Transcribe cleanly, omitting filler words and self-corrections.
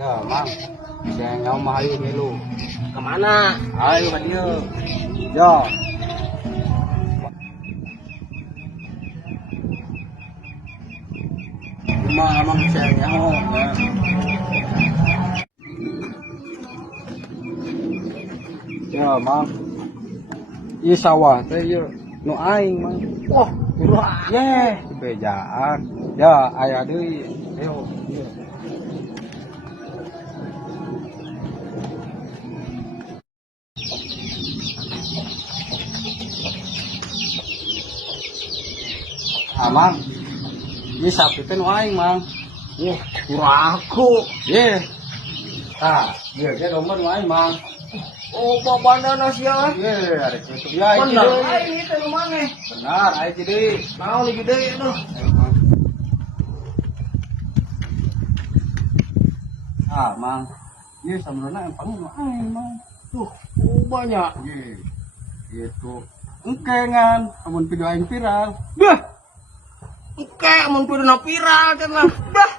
Ya, Mang. Saya nyaw mahayu milu. Kemana? Ayo ka dia. Ya. Cuma emang saya nyaw. Ya, Mang. Ieu sawah teh ieu nu aing, Mang. Wah, kurang. Yeh, bejaan. Ya, aya deui. Ayo. Ieu. Mang. Ieu sapi teh nu aing, Mang. Wah, kurang aku. Yeh. Tah, ieu ge domba nu aing, Mang. Oh, babana nasia. Yeh, ada tutup ya iki Bener, deui. aing itu nu maneh. Benar, aing iki deui. Naon ni gede itu? Ah, Mang. Ieu sabenerna empang nu aing, Mang. Tuh, banyak. Yeh. Gitu. Engkengan, amun video aing viral. Dah. Oke, mun pidana viral cenah. Dah.